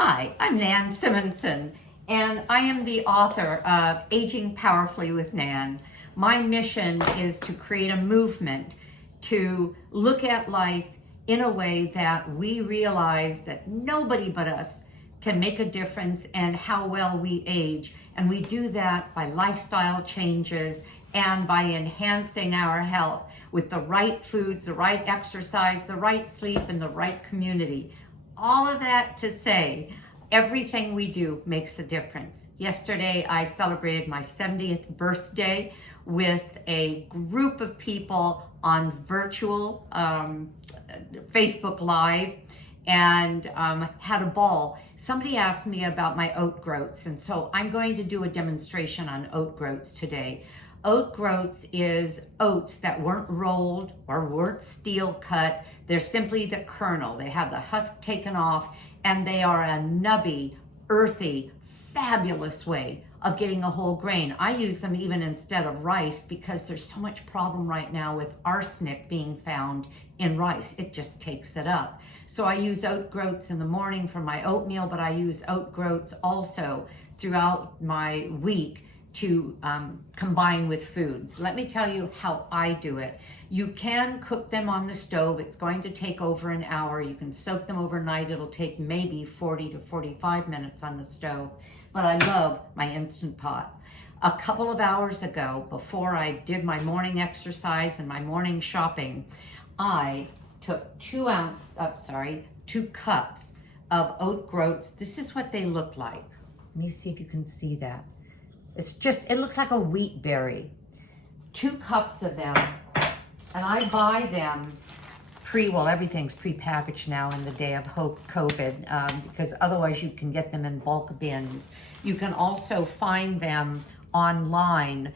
Hi, I'm Nan Simonsen, and I am the author of Aging Powerfully with Nan. My mission is to create a movement to look at life in a way that we realize that nobody but us can make a difference and how well we age. And we do that by lifestyle changes and by enhancing our health with the right foods, the right exercise, the right sleep, and the right community. All of that to say, everything we do makes a difference. Yesterday, I celebrated my 70th birthday with a group of people on virtual Facebook Live and had a ball. Somebody asked me about my oat groats, and so I'm going to do a demonstration on oat groats today. Oat groats is oats that weren't rolled or weren't steel cut. They're simply the kernel. They have the husk taken off, and they are a nubby, earthy, fabulous way of getting a whole grain. I use them even instead of rice because there's so much problem right now with arsenic being found in rice. It just takes it up. So I use oat groats in the morning for my oatmeal, but I use oat groats also throughout my week to combine with foods. Let me tell you how I do it. You can cook them on the stove. It's going to take over an hour. You can soak them overnight. It'll take maybe 40 to 45 minutes on the stove. But I love my Instant Pot. A couple of hours ago, before I did my morning exercise and my morning shopping, I took 2 cups of oat groats. This is what they look like. Let me see if you can see that. It looks like a wheat berry. 2 cups of them, and I buy them everything's pre-packaged now in the day of COVID, because otherwise you can get them in bulk bins. You can also find them online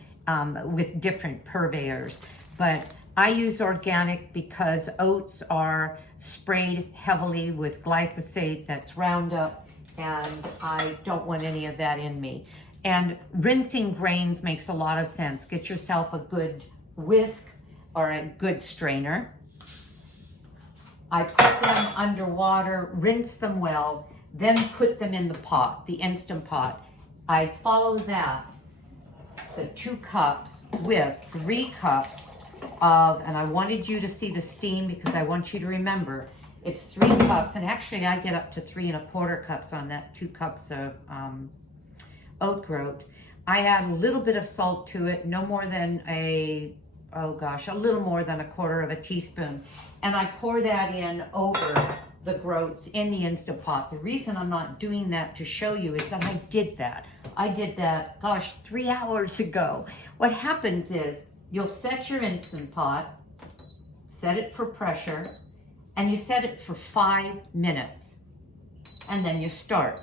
with different purveyors, but I use organic because oats are sprayed heavily with glyphosate, that's Roundup, and I don't want any of that in me. And rinsing grains makes a lot of sense. Get yourself a good whisk or a good strainer. I put them under water, rinse them well, then put them in the pot, the Instant Pot. I follow that, the 2 cups, with 3 cups of, and I wanted you to see the steam because I want you to remember, it's 3 cups, and actually I get up to 3 1/4 cups on that 2 cups of oat groat. I add a little bit of salt to it, no more than a little more than 1/4 teaspoon. And I pour that in over the groats in the Instant Pot. The reason I'm not doing that to show you is that I did that. I did that, 3 hours ago. What happens is you'll set your Instant Pot, set it for pressure, and you set it for 5 minutes. And then you start.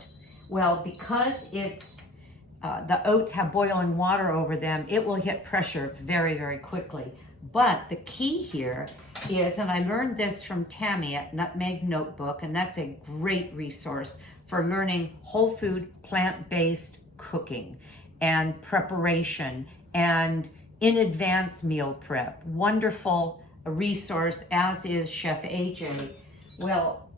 Well, because the oats have boiling water over them, it will hit pressure very, very quickly. But the key here is, and I learned this from Tammy at Nutmeg Notebook, and that's a great resource for learning whole food, plant-based cooking and preparation and in advance meal prep. Wonderful resource, as is Chef AJ. Well,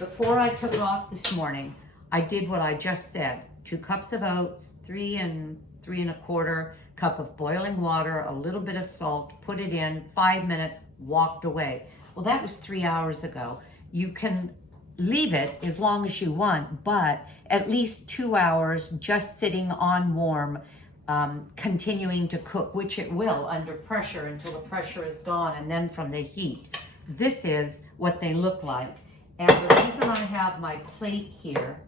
before I took off this morning, I did what I just said. 2 cups of oats, 3 1/4 cup of boiling water, a little bit of salt, put it in, 5 minutes, walked away. Well, that was 3 hours ago. You can leave it as long as you want, but at least 2 hours just sitting on warm, continuing to cook, which it will under pressure until the pressure is gone, and then from the heat. This is what they look like. And the reason I have my plate here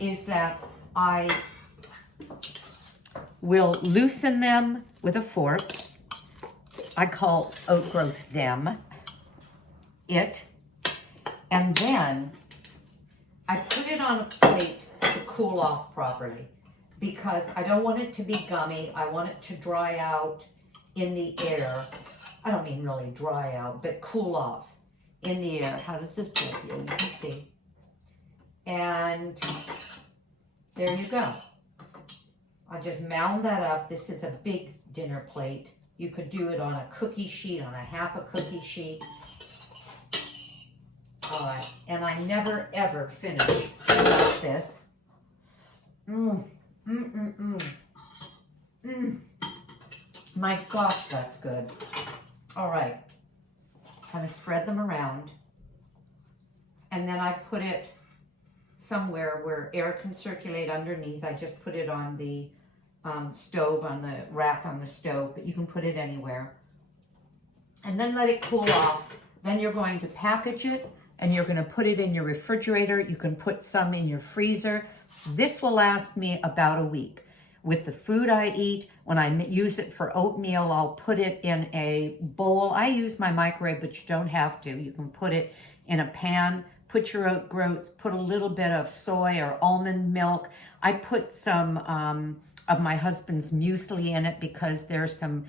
is that I will loosen them with a fork. I call oat groats them, it, and then I put it on a plate to cool off properly because I don't want it to be gummy. I want it to dry out in the air. I don't mean really dry out, but cool off in the air. How does this look here? You can see. And there you go. I just mound that up. This is a big dinner plate. You could do it on a cookie sheet, on a half a cookie sheet. All right, and I never ever finish without this. My gosh, that's good. All right, kind of spread them around, and then I put it somewhere where air can circulate underneath. I just put it on the stove, on the rack on the stove, but you can put it anywhere. And then let it cool off. Then you're going to package it, and you're going to put it in your refrigerator. You can put some in your freezer. This will last me about a week. With the food I eat, when I use it for oatmeal, I'll put it in a bowl. I use my microwave, but you don't have to. You can put it in a pan, put your oat groats, put a little bit of soy or almond milk. I put some of my husband's muesli in it because there's some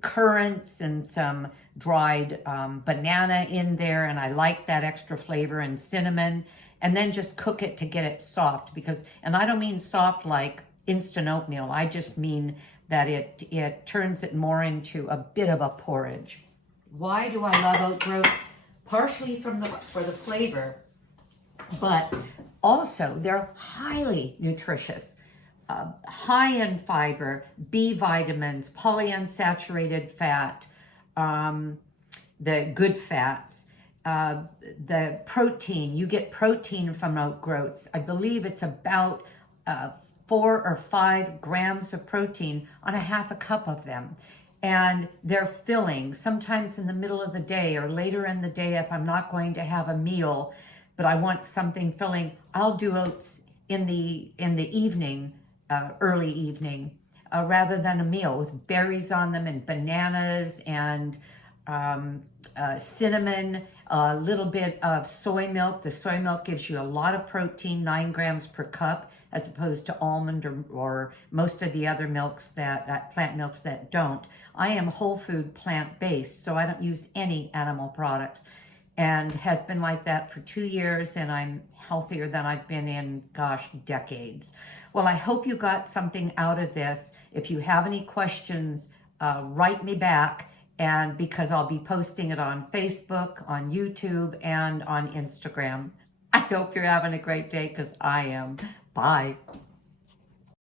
currants and some dried banana in there, and I like that extra flavor, and cinnamon. And then just cook it to get it soft, because, and I don't mean soft like instant oatmeal, I just mean that it turns it more into a bit of a porridge. Why do I love oat groats? Partially for the flavor, but also they're highly nutritious. High in fiber, B vitamins, polyunsaturated fat, the good fats, the protein. You get protein from oat groats. I believe it's about 4 or 5 grams of protein on a half a cup of them. And they're filling, sometimes in the middle of the day or later in the day if I'm not going to have a meal, but I want something filling. I'll do oats in the evening, early evening, rather than a meal, with berries on them and bananas and cinnamon, a little bit of soy milk. The soy milk gives you a lot of protein, 9 grams per cup, as opposed to almond or most of the other milks plant milks that don't. I am whole food plant-based, so I don't use any animal products, and has been like that for 2 years, and I'm healthier than I've been in, gosh, decades. Well, I hope you got something out of this. If you have any questions, write me back, and because I'll be posting it on Facebook, on YouTube, and on Instagram. I hope you're having a great day, because I am. Bye.